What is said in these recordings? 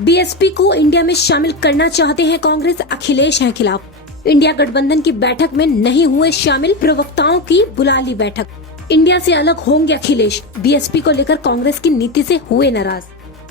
BSP को India में शामिल करना चाहते हैं कांग्रेस, अखिलेश हैं खिलाफ। इंडिया गठबंधन की बैठक में नहीं हुए शामिल, प्रवक्ताओं की बुला ली बैठक। इंडिया से अलग होंगे अखिलेश, बीएसपी को लेकर कांग्रेस की नीति से हुए नाराज।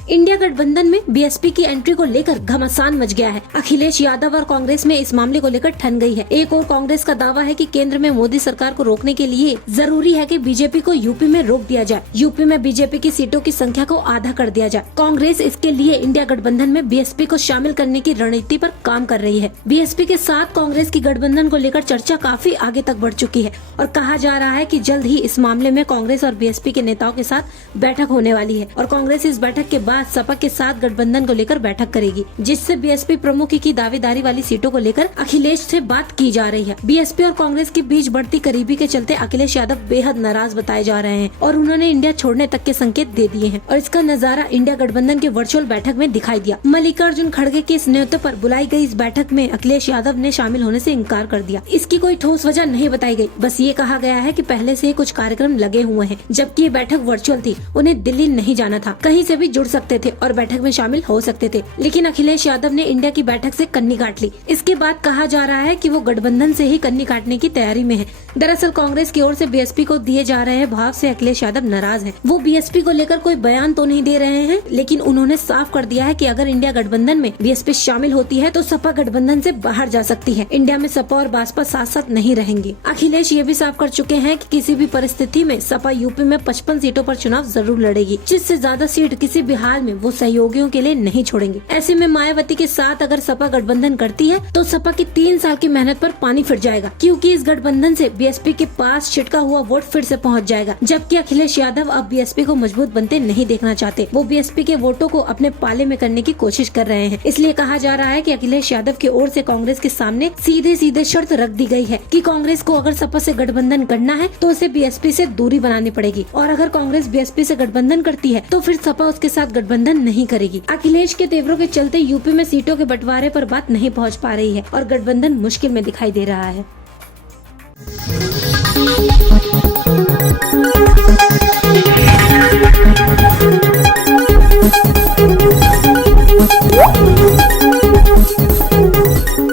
इंडिया गठबंधन में बीएसपी की एंट्री को लेकर घमासान मच गया है। अखिलेश यादव और कांग्रेस में इस मामले को लेकर ठन गई है। एक और कांग्रेस का दावा है कि केंद्र में मोदी सरकार को रोकने के लिए जरूरी है कि बीजेपी को यूपी में रोक दिया जाए, यूपी में बीजेपी की सीटों की संख्या को आधा कर दिया जाए। कांग्रेस इसके लिए इंडिया गठबंधन में बीएसपी को शामिल करने की रणनीति पर काम कर रही है। बीएसपी के साथ कांग्रेस की गठबंधन को लेकर चर्चा काफी आगे तक बढ़ चुकी है और कहा जा रहा है कि जल्द ही इस मामले में कांग्रेस और बीएसपी के नेताओं के साथ बैठक होने वाली है और कांग्रेस इस बैठक के बाद सपा के साथ गठबंधन को लेकर बैठक करेगी, जिससे बीएसपी प्रमुख की दावेदारी वाली सीटों को लेकर अखिलेश से बात की जा रही है। बीएसपी और कांग्रेस के बीच बढ़ती करीबी के चलते अखिलेश यादव बेहद नाराज बताए जा रहे हैं और उन्होंने इंडिया छोड़ने तक के संकेत दे दिए हैं और इसका नजारा इंडिया गठबंधन के वर्चुअल बैठक में दिखाई दिया। मल्लिकार्जुन खड़गे के इस न्योते पर बुलाई गई इस बैठक में अखिलेश यादव ने शामिल होने से इनकार कर दिया। इसकी कोई ठोस वजह नहीं बताई गई, बस ये कहा गया है कि पहले से कुछ कार्यक्रम लगे हुए हैं, जबकि ये बैठक वर्चुअल थी, उन्हें दिल्ली नहीं जाना था, कहीं से भी जुड़ सकते थे और बैठक में शामिल हो सकते थे। लेकिन अखिलेश यादव ने इंडिया की बैठक से कन्नी काट ली। इसके बाद कहा जा रहा है कि वो गठबंधन से ही कन्नी काटने की तैयारी में है। दरअसल कांग्रेस की ओर से बीएसपी को दिए जा रहे भाव से अखिलेश यादव नाराज हैं। वो बीएसपी को लेकर कोई बयान तो नहीं दे रहे हैं, लेकिन उन्होंने साफ कर दिया है कि अगर इंडिया गठबंधन में बीएसपी शामिल होती है तो सपा गठबंधन से बाहर जा सकती है। इंडिया में सपा और बसपा साथ साथ नहीं रहेंगे। अखिलेश ये भी साफ कर चुके हैं कि किसी भी परिस्थिति में सपा यूपी में 55 सीटों पर चुनाव जरूर लड़ेगी, जिससे ज्यादा सीट किसी भी हाल में वो सहयोगियों के लिए नहीं छोड़ेंगे। ऐसे में मायावती के साथ अगर सपा गठबंधन करती है तो सपा की 3 साल की मेहनत पर पानी फिर जाएगा, क्योंकि इस गठबंधन से बीएसपी के पास छिटका हुआ वोट फिर से पहुंच जाएगा। जबकि अखिलेश यादव अब बीएसपी को मजबूत बनते नहीं देखना चाहते, वो बीएसपी के वोटों को अपने पाले में करने की कोशिश कर रहे हैं। इसलिए कहा जा रहा है कि अखिलेश यादव की ओर से कांग्रेस के सामने सीधे सीधे शर्त रख दी गई है कि कांग्रेस को अगर सपा से गठबंधन करना है तो उसे बीएसपी से दूरी बनानी पड़ेगी और अगर कांग्रेस बीएसपी से गठबंधन करती है तो फिर सपा उसके साथ गठबंधन नहीं करेगी। अखिलेश के तेवरों के चलते यूपी में सीटों के बंटवारे पर बात नहीं पहुंच पा रही है और गठबंधन मुश्किल में दिखाई दे रहा है।